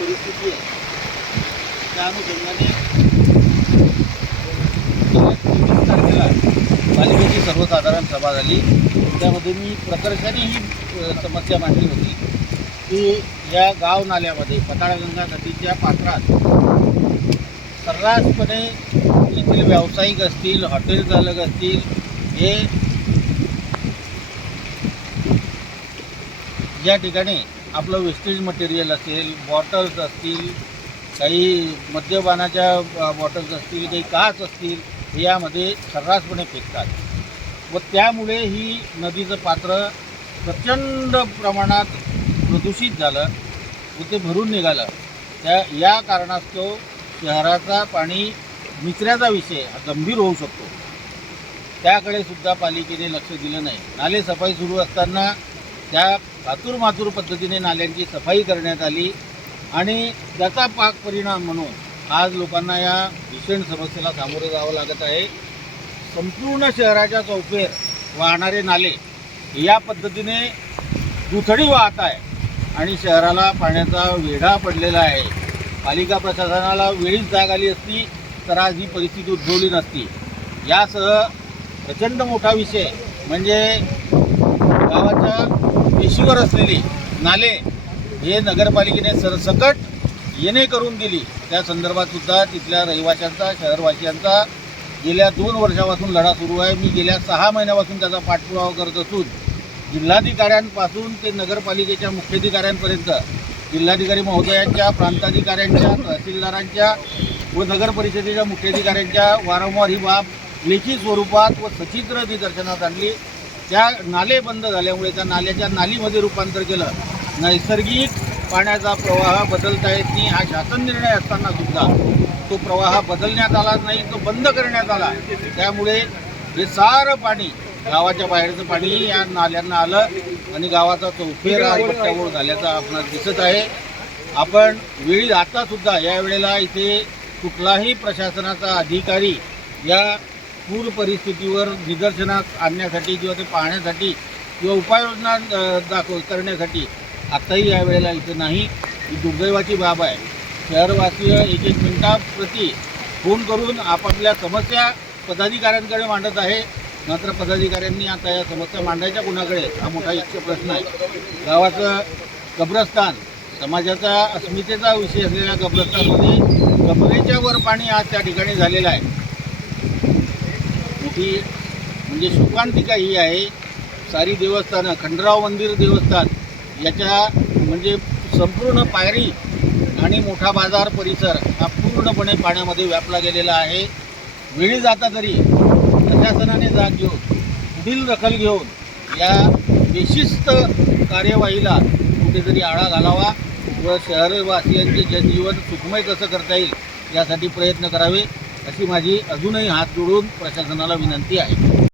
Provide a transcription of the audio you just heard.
परिस्थिती आहे त्या अनुषंगाने 23 तारखेला पालिकेची सर्वसाधारण सभा झाली। त्यामध्ये मी प्रकर्षाने ही समस्या मांडली होती की या गाव नाल्यामध्ये पताळगंगा नदीच्या पात्रात सर्रासपणे येथील व्यावसायिक असतील, हॉटेल चालक असतील, हे या ठिकाणी आपलं वेस्टेज मटेरियल असेल, बॉटल्स असतील, काही मद्यपानाच्या बॉटल्स असतील, काही काच असतील, यामध्ये सर्रासपणे फेकतात व त्यामुळे ही नदीचं पात्र प्रचंड प्रमाणात प्रदूषित झालं व ते भरून निघालं। या कारणास्तव शहराचा पाणी निचऱ्याचा विषय हा गंभीर होऊ शकतो। त्याकडे सुद्धा पालिकेने लक्ष दिलं नाही। नाले सफाई सुरू असताना त्या कातूरमातूर पद्धतीने नाल्यांची सफाई करण्यात आली आणि त्याचा पाक परिणाम म्हणून आज लोकांना या भीषण समस्येला सामोरे जावं लागत आहे। संपूर्ण शहराच्या चौफेर वाहणारे नाले या पद्धतीने दुथडी वाहत आहे आणि शहराला पाण्याचा वेढा पडलेला आहे। पालिका प्रशासनाला वेळीच जाग आली असती तर आज ही परिस्थिती उद्भवली नसती। यासह प्रचंड मोठा विषय म्हणजे गावाच्या पेशीवर असलेली नाले हे नगरपालिकेने सरसकट येणे करून दिली। त्या संदर्भात सुद्धा तिथल्या रहिवाशांचा, शहरवासियांचा गेल्या 2 वर्षापासून लढा सुरू आहे। मी गेल्या 6 महिन्यापासून त्याचा पाठपुरावा करत असून जिल्हाधिकाऱ्यांपासून ते नगरपालिकेच्या मुख्याधिकाऱ्यांपर्यंत, जिल्हाधिकारी महोदयांच्या, प्रांताधिकाऱ्यांच्या, तहसीलदारांच्या व नगर परिषदेच्या मुख्याधिकाऱ्यांच्या वारंवार ही बाब लेखी स्वरूपात व सचित्र निदर्शनास आणली। त्या नाले बंद झाल्यामुळे त्या नाल्याच्या नालीमध्ये रूपांतर केलं। नैसर्गिक पाण्याचा प्रवाह बदलता येत नाही हा शासन निर्णय असताना सुद्धा तो प्रवाह बदलण्यात आला नाही, तो बंद करण्यात आला। त्यामुळे हे सारं पाणी, गावाच्या बाहेरचं पाणी या नाल्यांना आलं आणि गावाचा चौफेर पट्ट्यावर झाल्याचं आपणास दिसत आहे। आपण वेळी आतासुद्धा यावेळेला इथे कुठलाही प्रशासनाचा अधिकारी या पूर परिस्थितीवर निदर्शनास आणण्यासाठी किंवा ते पाहण्यासाठी किंवा उपाययोजना करण्यासाठी आत्ताही यावेळेला इथे नाही। ही दुर्दैवाची बाब आहे। शहरवासीय 1-1 मिनिटाप्रती फोन करून आपापल्या समस्या पदाधिकाऱ्यांकडे मांडत आहे, मात्र पदाधिकाऱ्यांनी आता या समस्या मांडायच्या कुणाकडे हा मोठा इच्छा प्रश्न आहे। गावाचं कब्रस्तान, समाजाचा अस्मितेचा विषय असलेल्या कब्रस्तानमध्ये कमरेच्या वर पाणी आज त्या ठिकाणी झालेलं आहे। मोठी म्हणजे शोकांतिका ही आहे। सारी देवस्थानं, खंडराव मंदिर देवस्थान याच्या म्हणजे संपूर्ण पायरी आणि मोठा बाजार परिसर हा पूर्णपणे पाण्यामध्ये व्यापला गेलेला आहे। वेळी जाता तरी प्रशासनाने जाग घेऊन, पुढील दखल घेऊन या बेशिस्त कार्यवाहीला कुठेतरी आळा घालावा व शहरवासियांचे जनजीवन सुखमय कसं करता येईल यासाठी प्रयत्न करावे अशी माझी अजूनही हात जोडून प्रशासनाला विनंती आहे।